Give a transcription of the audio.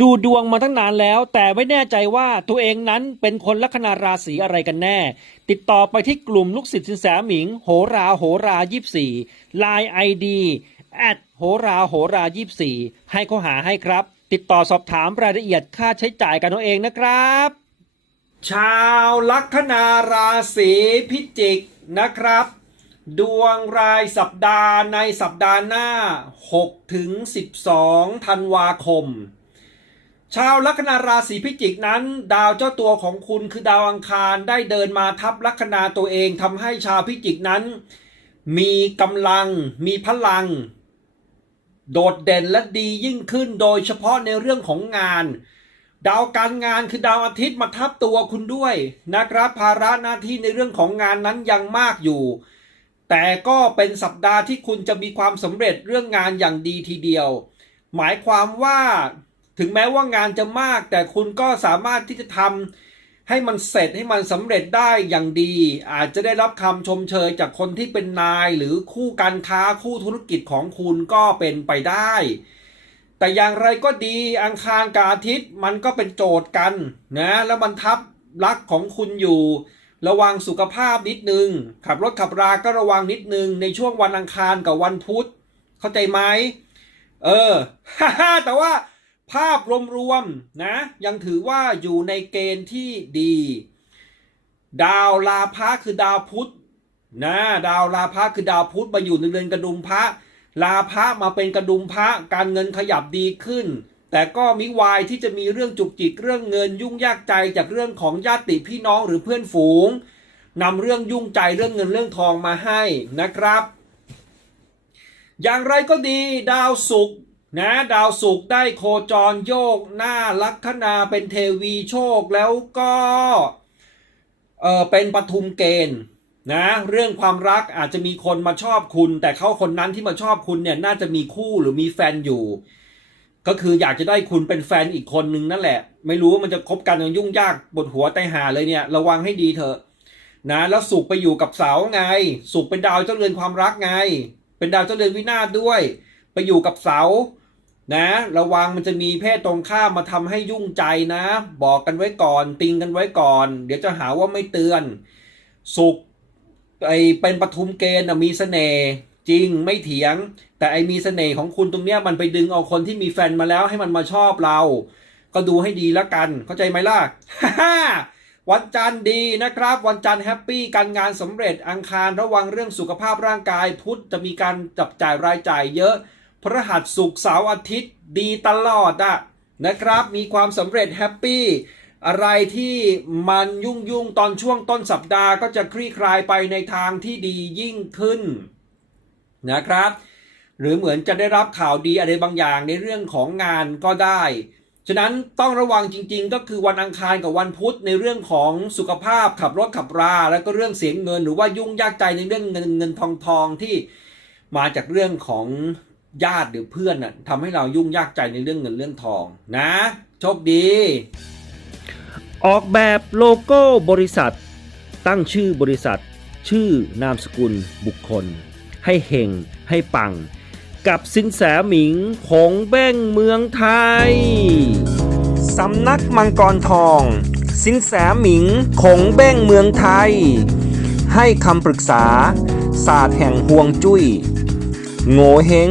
ดูดวงมาตั้งนานแล้ว แต่ไม่แน่ใจว่าตัวเองนั้นเป็นคนลัคนาราศีอะไรกันแน่ ติดต่อไปที่กลุ่มลูกศิษย์สินแสหมิง โหราโหรายี่สี่ไลน์ไอดีแอดโหราโหรายี่สี่ให้เขาหาให้ครับ ติดต่อสอบถามรายละเอียดค่าใช้จ่ายกันเอาเองนะครับ ชาวลัคนาราศีพิจิกนะครับ ดวงรายสัปดาห์ในสัปดาห์หน้า6ถึง12ธันวาคม ชาวลัคนาราศีพิจิกนั้น ดาวเจ้าตัวของคุณคือดาวอังคารได้เดินมาทับลัคนาตัวเองทำให้ชาวพิจิกนั้น มีกำลังมีพลัง โดดเด่นและดียิ่งขึ้นโดยเฉพาะในเรื่องของงาน ดาวการงานคือดาวอาทิตย์มาทับตัวคุณด้วยนะครับภาระหน้าที่ในเรื่องของงานนั้นยังมากอยู่ แต่ก็เป็นสัปดาห์ที่คุณจะมีความสำเร็จเรื่องงานอย่างดีทีเดียว หมายความว่า ถึงแม้ว่างานจะมาก แต่คุณก็สามารถที่จะทำให้มันเสร็จให้มันสำเร็จได้อย่างดี อาจจะได้รับคำชมเชยจากคนที่เป็นนายหรือคู่การค้าคู่ธุรกิจของคุณก็เป็นไปได้ แต่อย่างไรก็ดีอังคารกับอาทิตย์มันก็เป็นโจทย์กันนะแล้วมันทับลักของคุณอยู่ระวังสุขภาพนิดนึง ขับรถขับราก็ระวังนิดนึง ในช่วงวันอังคารกับวันพุธ เข้าใจไหมเออ แต่ว่า ภาพรวมๆนะยังถือว่าอยู่ในเกณฑ์ที่ดี ดาวลาพะคือดาวพุธนะดาวลาพะคือดาวพุธมาอยู่ในเรือนกระดุมพระ ลาพะมาเป็นกระดุมพระการเงินขยับดีขึ้น แต่ก็มิวายที่จะมีเรื่องจุกจิกเรื่องเงินยุ่งยากใจจากเรื่องของญาติพี่น้องหรือเพื่อนฝูงนำเรื่องยุ่งใจเรื่องเงินเรื่องทองมาให้นะครับ อย่างไรก็ดีดาวศุกร์ นะดาวศุกร์ได้โคจรโยกหน้าลัคนาเป็นเทวีโชคแล้วก็เออเป็นปทุมเกณฑ์นะเรื่องความรักอาจจะมีคนมาชอบคุณ แต่เขาคนนั้นที่มาชอบคุณเนี่ยน่าจะมีคู่หรือมีแฟนอยู่ ก็คืออยากจะได้คุณเป็นแฟนอีกคนนึงนั่นแหละ ไม่รู้ว่ามันจะคบกันยังยุ่งยากบนหัวไตหาเลยเนี่ยระวังให้ดีเถอะนะแล้วสุกไปอยู่กับเสาไง สุกเป็นดาวเจ้าเรือนความรักไง เป็นดาวเจ้าเรือนวินาศด้วย ไปอยู่กับเสานะระวังมันจะมีเพศตรงข้ามมาทำให้ยุ่งใจนะ บอกกันไว้ก่อน ติงกันไว้ก่อน เดี๋ยวจะหาว่าไม่เตือน สุกร์ไอเป็นปทุมเกณฑ์มีเสน่ห์จริงไม่เถียง แต่ไอมีเสน่ห์ของคุณตรงเนี้ยมันไปดึงเอาคนที่มีแฟนมาแล้วให้มันมาชอบเรา ก็ดูให้ดีแล้วกัน เข้าใจไหมล่ะวันจันทร์ดีนะครับ วันจันทร์แฮปปี้การงานสำเร็จอังคารระวังเรื่องสุขภาพร่างกายพุธจะมีการจับจ่ายรายจ่ายเยอะ พฤหัสศุกเสาร์อาทิตย์ดีตลอดอะนะครับ มีความสำเร็จแฮปปี้อะไรที่มันยุ่งยุ่งตอนช่วงต้นสัปดาห์ก็จะคลี่คลายไปในทางที่ดียิ่งขึ้นนะครับ หรือเหมือนจะได้รับข่าวดีอะไรบางอย่างในเรื่องของงานก็ได้ ฉะนั้นต้องระวังจริงๆ ก็คือวันอังคารกับวันพุธในเรื่องของสุขภาพขับรถขับรา แล้วก็เรื่องเสียงเงิน หรือว่ายุ่งยากใจในเรื่องเงินเงินทองทองที่มาจากเรื่องของ ญาติหรือเพื่อนน่ะทำให้เรายุ่งยากใจในเรื่องเงินเรื่องทองนะ โชคดี ออกแบบโลโก้บริษัท ตั้งชื่อบริษัท ชื่อนามสกุลบุคคล ให้เฮงให้ปัง กับสินแสหมิงคงเบ้งเมืองไทย สำนักมังกรทอง สินแสหมิงคงเบ้งเมืองไทย ให้คำปรึกษา ศาสตร์แห่งห่วงจุย้ย โง่เฮง